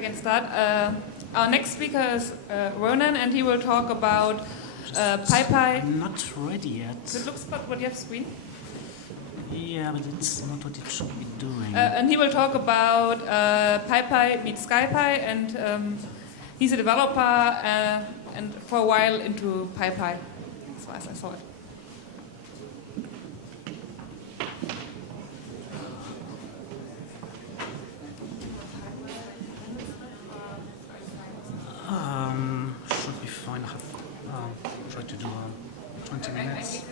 I can start. Our next speaker is Ronan, and he will talk about PyPy. I'm not ready yet. It looks like what you have screen. Yeah, but it's not what it should be doing. And he will talk about PyPy meets SciPy, and he's a developer and for a while into PyPy, as far as I saw it. Should be fine. I have tried to do 20 minutes.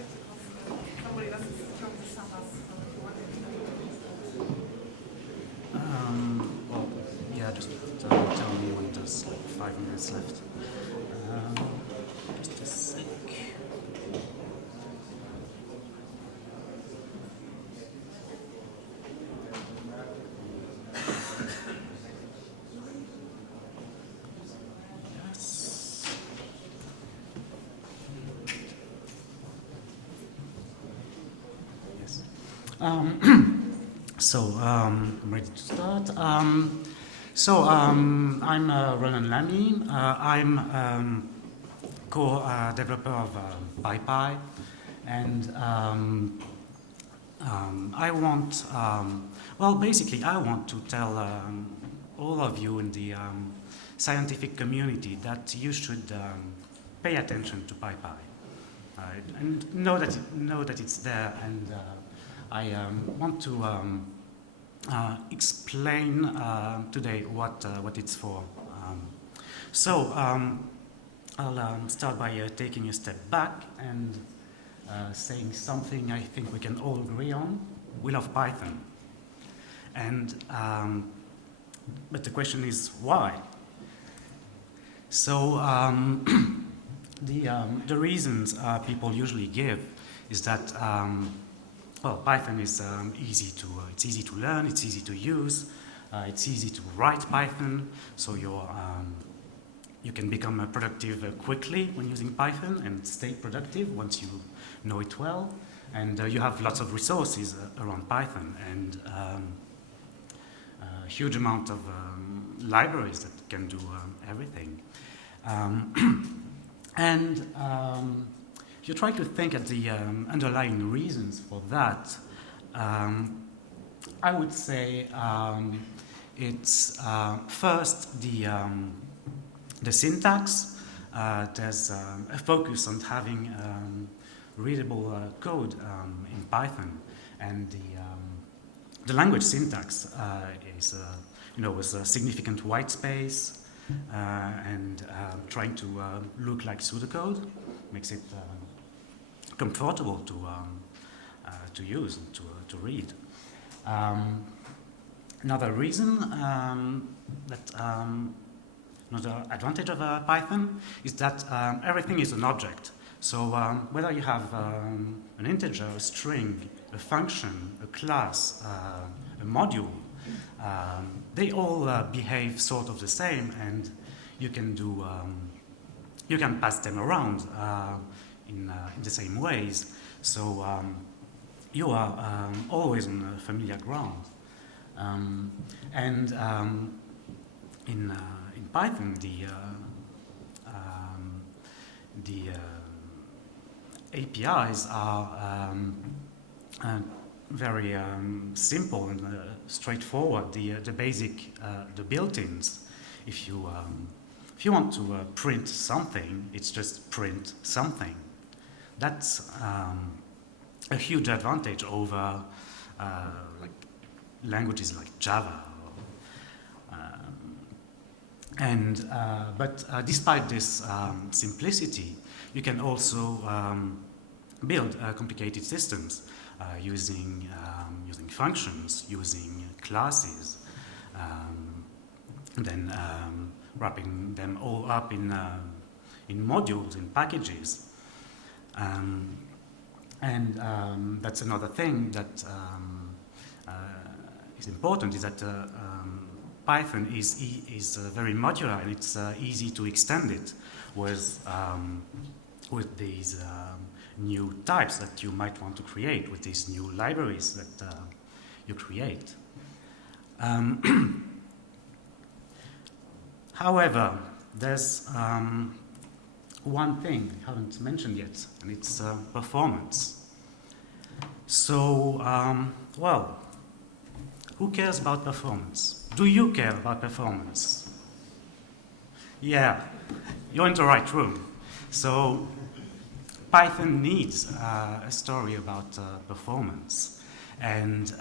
Well, yeah, just tell me when there's like 5 minutes left. Just a sec. I'm ready to start. I'm Ronan Lamy. I'm co-developer of PyPy, and I want, basically I want to tell all of you in the scientific community that you should pay attention to PyPy, and know that it's there, and I want to explain today what it's for. I'll start by taking a step back and saying something I think we can all agree on. We love Python, and but the question is why. So the reasons people usually give is that Python is easy to learn, it's easy to use, it's easy to write Python, so you can become productive quickly when using Python and stay productive once you know it well, and you have lots of resources around Python, and a huge amount of libraries that can do everything. If you try to think at the underlying reasons for that, I would say it's first the syntax. There's a focus on having readable code in Python, and the language syntax is with a significant white space and trying to look like pseudocode makes it comfortable to use and to read. Another reason another advantage of Python is that everything is an object. So whether you have an integer, a string, a function, a class, a module, they all behave sort of the same, and you can do you can pass them around in the same ways. So you are always on familiar ground. In Python, the APIs are very simple and straightforward. The basic, the built-ins. If you want to print something, it's just print something. That's a huge advantage over like languages like Java. But despite this simplicity, you can also build complicated systems using functions, using classes, and then wrapping them all up in modules, in packages. That's another thing that is important, is that Python is very modular, and it's easy to extend it with these new types that you might want to create, with these new libraries that you create. However, there's one thing I haven't mentioned yet, and it's performance. So, well, who cares about performance? Do you care about performance? Yeah, you're in the right room. So, Python needs a story about performance, and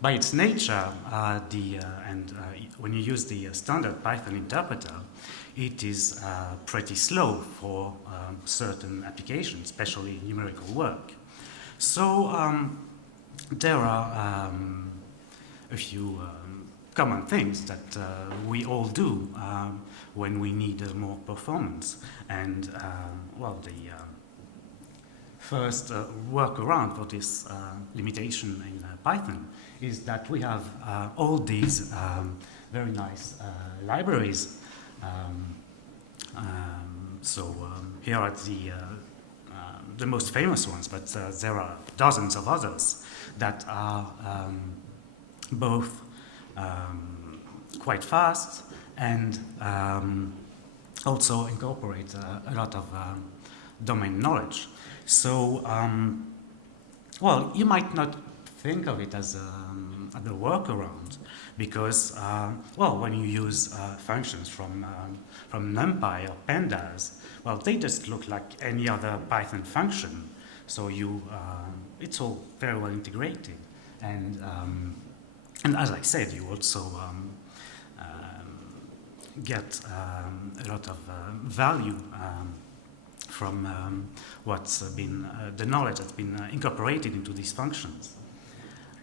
by its nature, when you use the standard Python interpreter, it is pretty slow for certain applications, especially numerical work. So there are a few common things that we all do when we need more performance. And well, the first workaround for this limitation in Python is that we have all these very nice libraries. Here are the most famous ones, but there are dozens of others that are both quite fast and also incorporate a lot of domain knowledge. So, well, you might not think of it as a workaround because, well, when you use functions from numpy or pandas, well, they just look like any other Python function. So it's all very well integrated, and as I said, you also get a lot of value from what's been the knowledge that's been incorporated into these functions.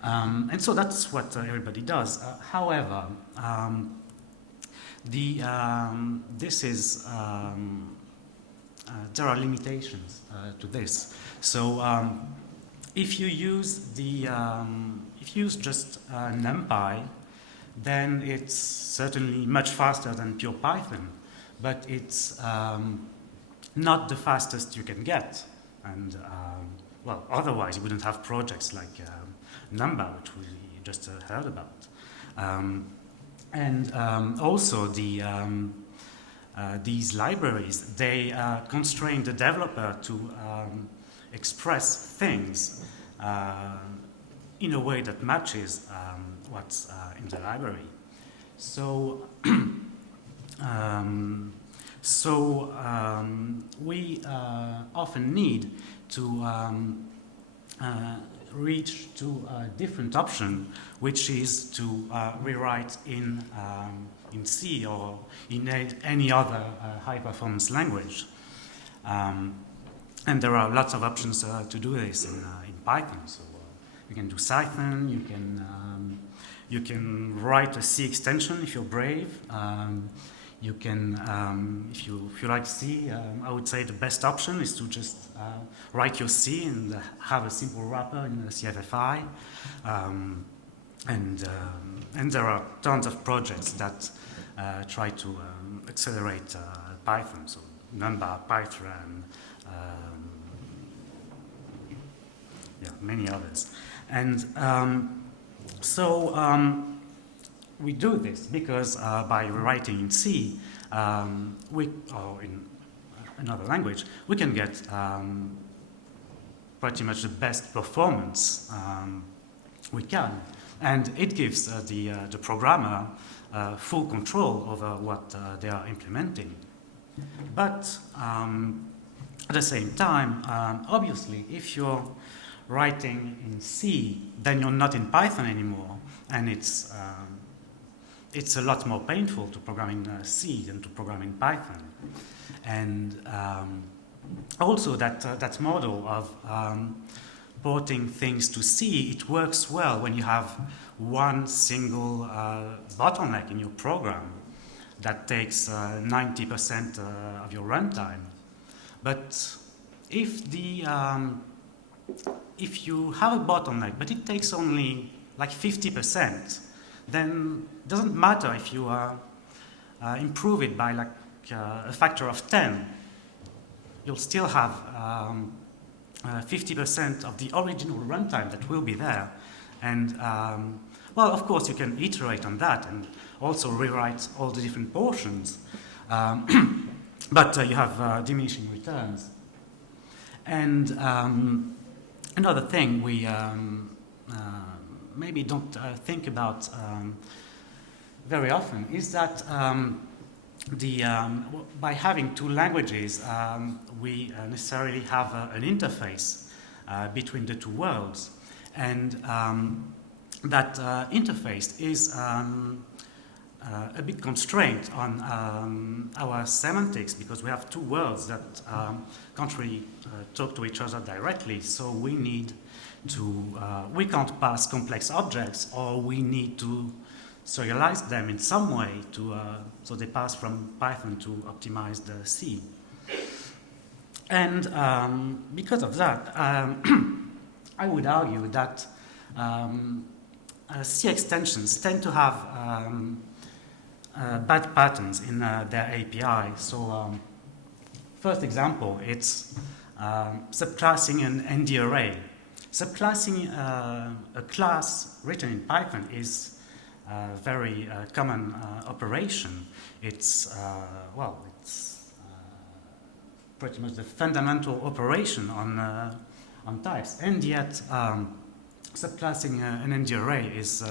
And so that's what everybody does. However, there are limitations to this. So if you use just numpy, then it's certainly much faster than pure Python, but it's not the fastest you can get. And well, otherwise you wouldn't have projects like Number, which we just heard about. Also these libraries, they constrain the developer to express things in a way that matches what's in the library. So, we often need to reach to a different option, which is to rewrite in C or in any other high-performance language. And there are lots of options to do this in Python. So you can do Cython, you can write a C extension if you're brave. You can, if you like C, I would say the best option is to just write your C and have a simple wrapper in the CFFI. And there are tons of projects that try to accelerate Python, so Number, Python, yeah, many others. And we do this because by writing in C, or in another language, we can get pretty much the best performance we can. And it gives the programmer full control over what they are implementing. But at the same time, obviously, if you're writing in C, then you're not in Python anymore, and it's a lot more painful to program in C than to program in Python. And also that model of porting things to C, it works well when you have one single bottleneck in your program that takes 90% of your runtime. But if you have a bottleneck, but it takes only like 50%, then it doesn't matter if you improve it by like a factor of 10. You'll still have 50% of the original runtime that will be there. And Well, of course, you can iterate on that and also rewrite all the different portions, but you have diminishing returns. And another thing we maybe don't think about very often is that by having two languages, we necessarily have an interface between the two worlds, and that interface is a bit constrained on our semantics, because we have two worlds that can't really talk to each other directly. So we need to, we can't pass complex objects, or we need to serialize them in some way to, so they pass from Python to optimized C. And because of that, I would argue that C extensions tend to have bad patterns in their API. So first example, it's subclassing an ND array. Subclassing a class written in Python is a very common operation. It's, well, it's pretty much the fundamental operation on types, and yet subclassing an ND array is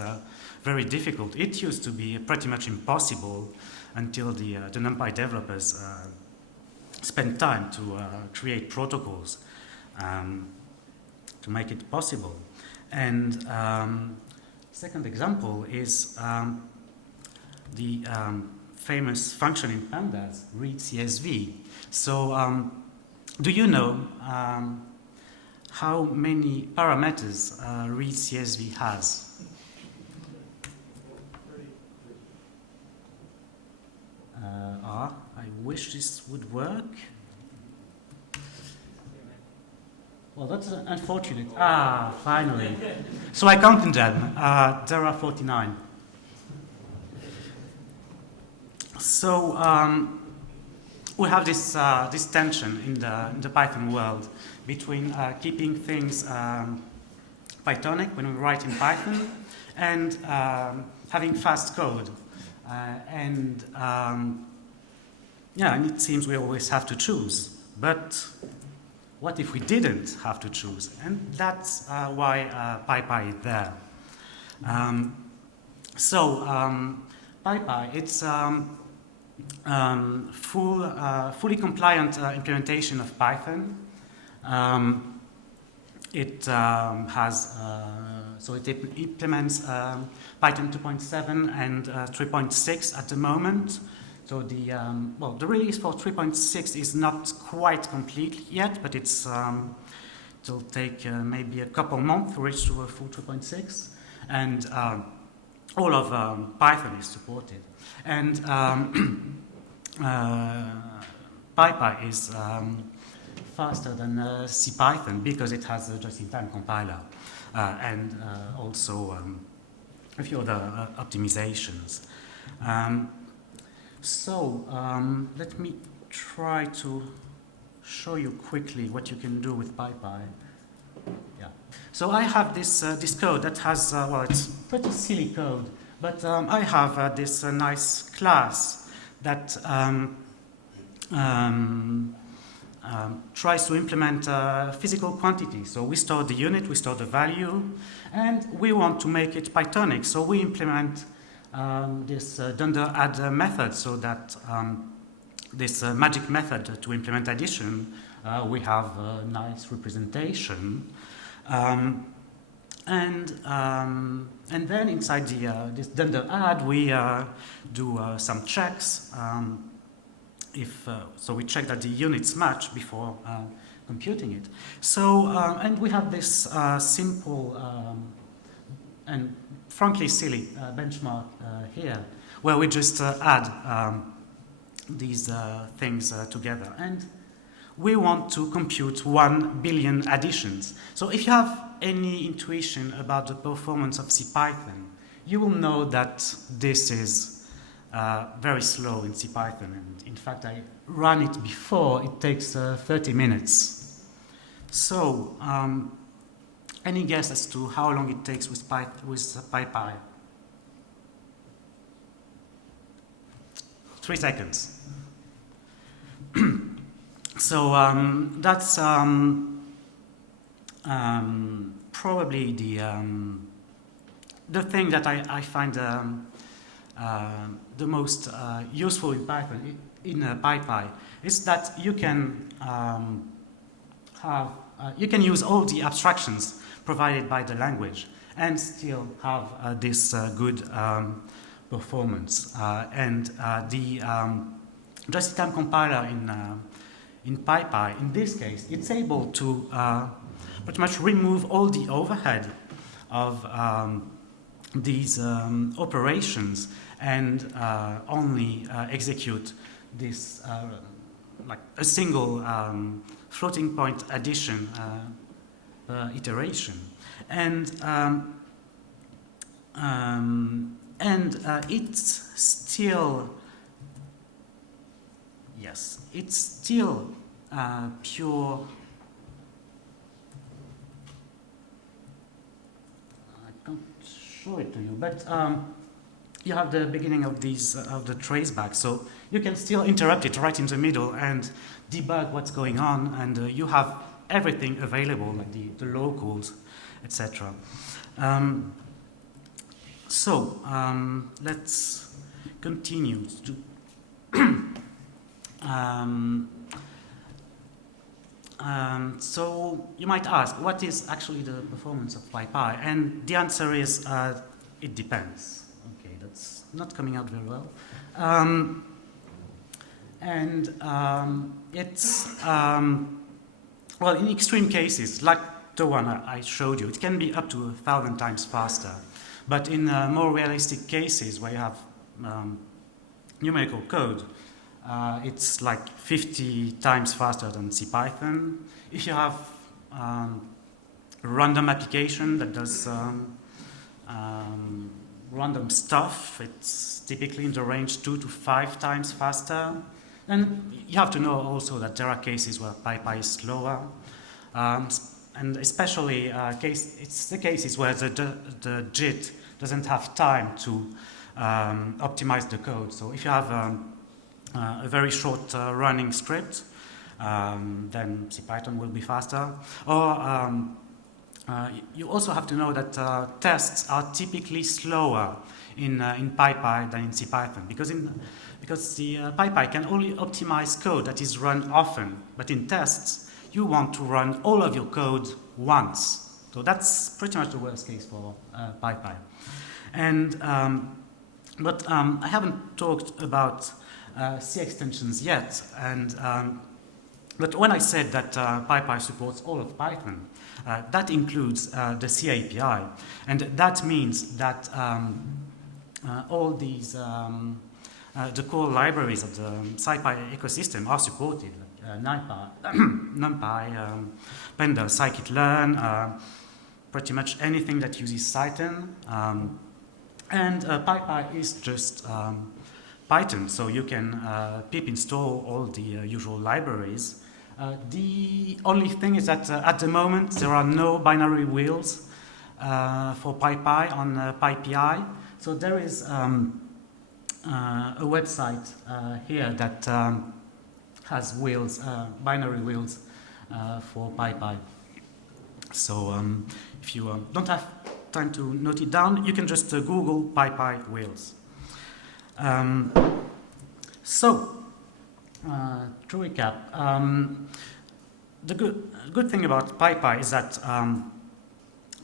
very difficult. It used to be pretty much impossible until the numpy developers spent time to create protocols to make it possible. And second example is the famous function in pandas, read CSV. So do you know how many parameters read CSV has? I wish this would work. Well, that's unfortunate. Finally. So I counted them. There are 49. So we have this tension in the Python world between keeping things Pythonic when we write in Python and having fast code. And it seems we always have to choose. But what if we didn't have to choose? And that's why PyPy is there. PyPy, it's fully compliant implementation of Python. It has, so it implements Python 2.7 and 3.6 at the moment. So the release for 3.6 is not quite complete yet, but it'll take maybe a couple months to reach to a full 3.6, and all of Python is supported. And PyPy is faster than CPython because it has a just-in-time compiler and also a few other optimizations. Let me try to show you quickly what you can do with PyPy. Yeah. So I have this code that has, well, it's pretty silly code, but I have this nice class that tries to implement physical quantity. So we store the unit, we store the value, and we want to make it Pythonic. So we implement this dunder add method, so that this magic method to implement addition, we have a nice representation. And then inside this dunder add, we do some checks. So we check that the units match before computing it. So, and we have this simple and frankly silly benchmark here, where we just add these things together. And we want to compute 1 billion additions. So if you have any intuition about the performance of CPython, you will know that this is very slow in CPython. And in fact, I ran it before. It takes 30 minutes. So, any guess as to how long it takes with PyPy? 3 seconds. So that's probably the thing that I find the most useful in Python, in PyPy, is that you can you can use all the abstractions provided by the language and still have this good performance. And the just-in-time compiler in PyPy, in this case, it's able to pretty much remove all the overhead of these operations and only execute this like a single floating point addition iteration, and it's still pure. I can't show it to you, but you have the beginning of these of the traceback, so you can still interrupt it right in the middle and debug what's going on, and you have everything available, like the locals, etc. Let's continue to so you might ask, what is actually the performance of PyPy? And the answer is, it depends. Okay, that's not coming out very well. It's, well, in extreme cases, like the one I showed you, it can be up to 1,000 times faster. But in more realistic cases where you have numerical code, it's like 50 times faster than CPython. If you have a random application that does random stuff, it's typically in the range 2 to 5 times faster. And you have to know also that there are cases where PyPy is slower, and especially it's the cases where the JIT doesn't have time to optimize the code. So if you have a very short running script, then CPython will be faster. Or you also have to know that tests are typically slower in PyPy than in CPython, because the PyPy can only optimize code that is run often, but in tests you want to run all of your code once. So that's pretty much the worst case for PyPy. And but I haven't talked about C extensions yet, and but when I said that PyPy supports all of Python, that includes the C API, and that means that all these the core libraries of the SciPy ecosystem are supported, like numpy, pandas, scikit-learn, pretty much anything that uses Cython, and PyPy is just Python, so you can pip install all the usual libraries. The only thing is that at the moment there are no binary wheels for PyPy on PyPI, so there is a website here that has wheels, binary wheels for PyPy. So if you don't have time to note it down, you can just Google PyPy wheels. To recap, the good thing about PyPy is that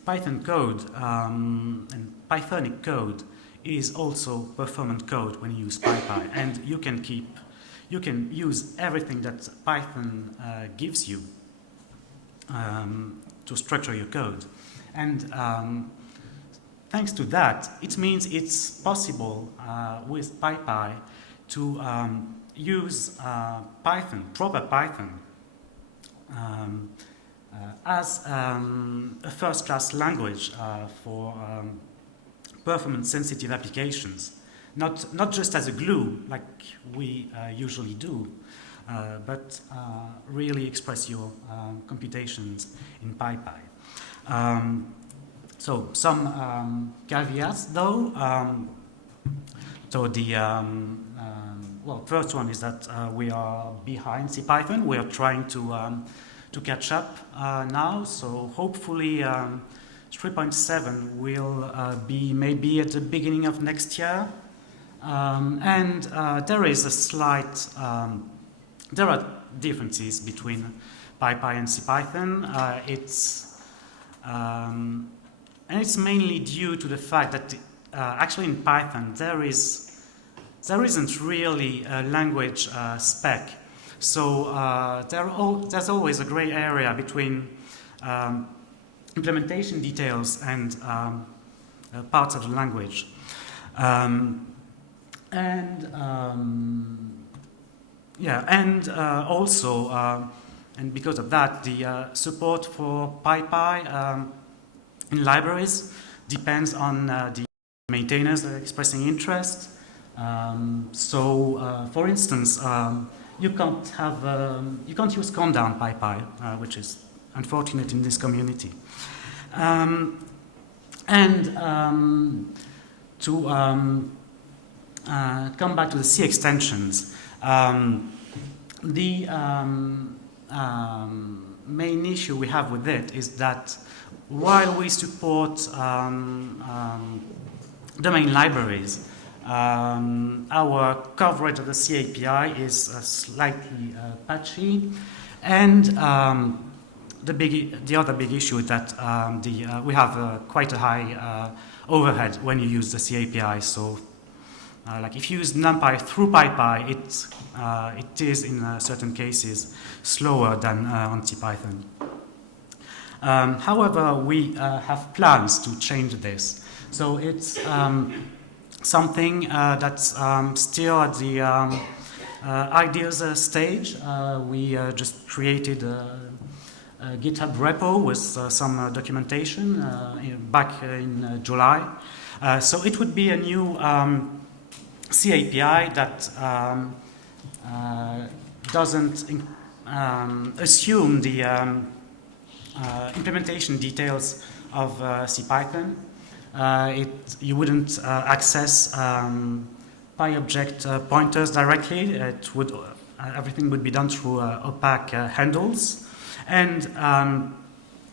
Python code and Pythonic code is also performant code when you use PyPy, and you can use everything that Python gives you to structure your code, and thanks to that, it means it's possible with PyPy to use Python, proper Python, as a first-class language for performance-sensitive applications, not just as a glue like we usually do, but really express your computations in PyPy. So some caveats though. So the well, first one is that we are behind CPython. We are trying to catch up now. So hopefully 3.7 will be maybe at the beginning of next year. And there is a slight, there are differences between PyPy and CPython. And it's mainly due to the fact that actually in Python there isn't really a language spec. So there's always a gray area between implementation details and parts of the language. Also, and because of that, the support for PyPy in libraries depends on the maintainers expressing interest. For instance, you can't use countdown PyPy, which is unfortunate in this community. To come back to the C extensions, the main issue we have with it is that while we support domain libraries, our coverage of the C API is slightly patchy, and the other big issue is that we have quite a high overhead when you use the C API. So, like if you use numpy through PyPy, it is in certain cases slower than on CPython. However, we have plans to change this. So it's something that's still at the ideas stage. We just created a GitHub repo with some documentation back in July. So it would be a new C API that doesn't assume the implementation details of CPython. You wouldn't access PyObject pointers directly. Everything would be done through opaque handles. And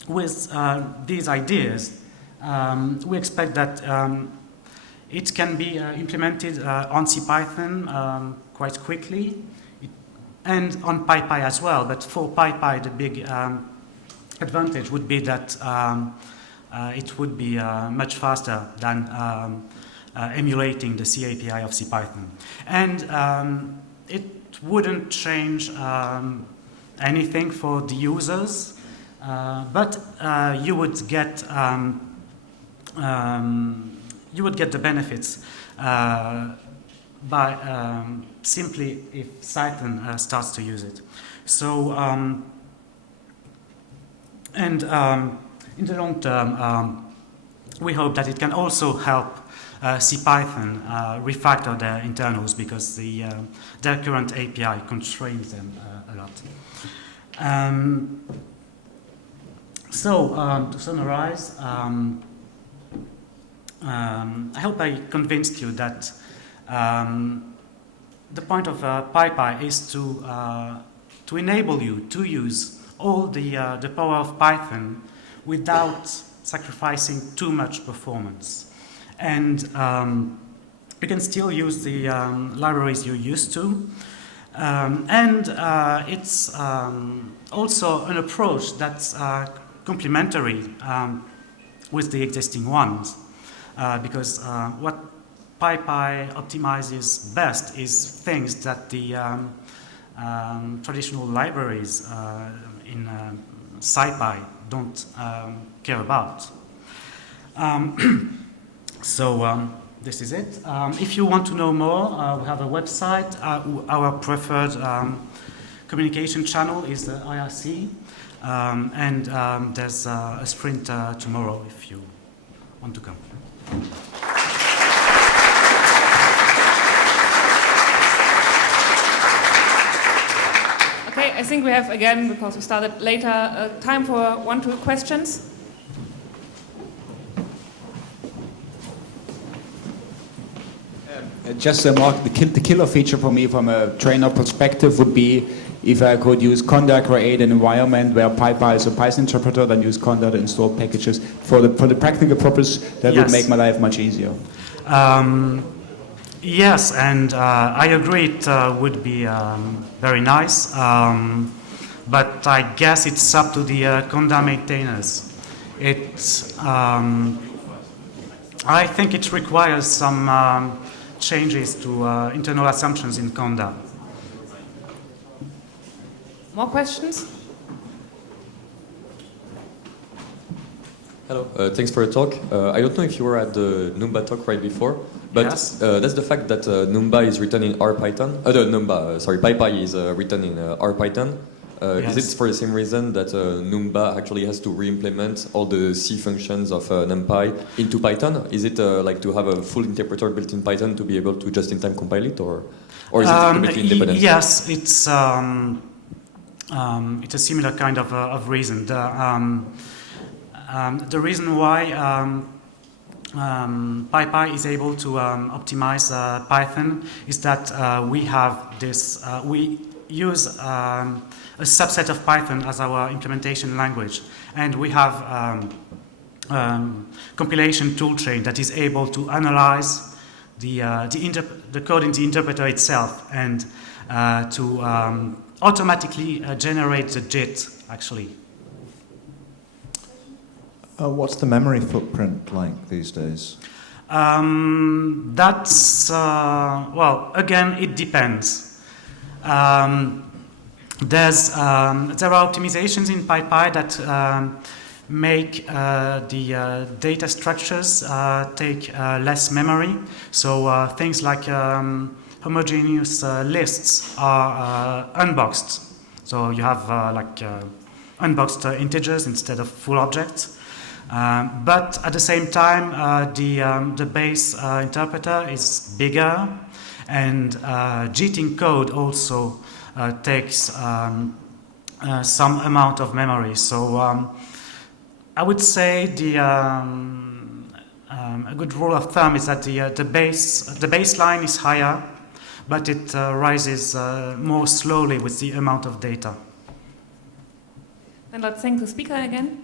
with these ideas, we expect that it can be implemented on CPython quite quickly, and on PyPy as well. But for PyPy, the big advantage would be that it would be much faster than emulating the C API of CPython. And it wouldn't change anything for the users, but you would get the benefits by simply if Cython starts to use it. So, in the long term, we hope that it can also help CPython refactor their internals, because their current API constrains them a lot. To summarize, I hope I convinced you that the point of PyPy is to enable you to use all the power of Python without sacrificing too much performance. And you can still use the libraries you're used to. It's also an approach that's complementary with the existing ones. Because what PyPy optimizes best is things that the traditional libraries in SciPy don't care about. This is it. If you want to know more, we have a website. Our preferred communication channel is the IRC, and there's a sprint tomorrow if you want to come. Okay, I think we have, again, because we started later, time for 1-2 questions. Just Mark, the killer feature for me from a trainer perspective would be if I could use conda create an environment where PyPy is a Python interpreter, then use conda to install packages. For the practical purpose, that would make my life much easier. Yes, and I agree it would be very nice, but I guess it's up to the conda maintainers. I think it requires some changes to internal assumptions in conda. More questions? Hello, thanks for the talk. I don't know if you were at the Numba talk right before, but Yes. That's the fact that Numba is written in RPython. PyPy is written in RPython. Yes. Is it for the same reason that Numba actually has to re-implement all the C functions of NumPy into Python? Is it like to have a full interpreter built in Python to be able to just-in-time compile it, or is it completely independent? Yes, it's a similar kind of reason. The reason why PyPy is able to optimize Python is that we have this. We use a subset of Python as our implementation language, and we have compilation toolchain that is able to analyze the code in the interpreter itself and to automatically generate the JIT, actually. What's the memory footprint like these days? That's, well, again, it depends. There are optimizations in PyPy that make the data structures take less memory. So things like homogeneous lists are unboxed. So you have unboxed integers instead of full objects. But at the same time, the base interpreter is bigger, and JIT code also takes some amount of memory. So I would say a good rule of thumb is that the baseline is higher, but it rises more slowly with the amount of data. Then let's thank the speaker again.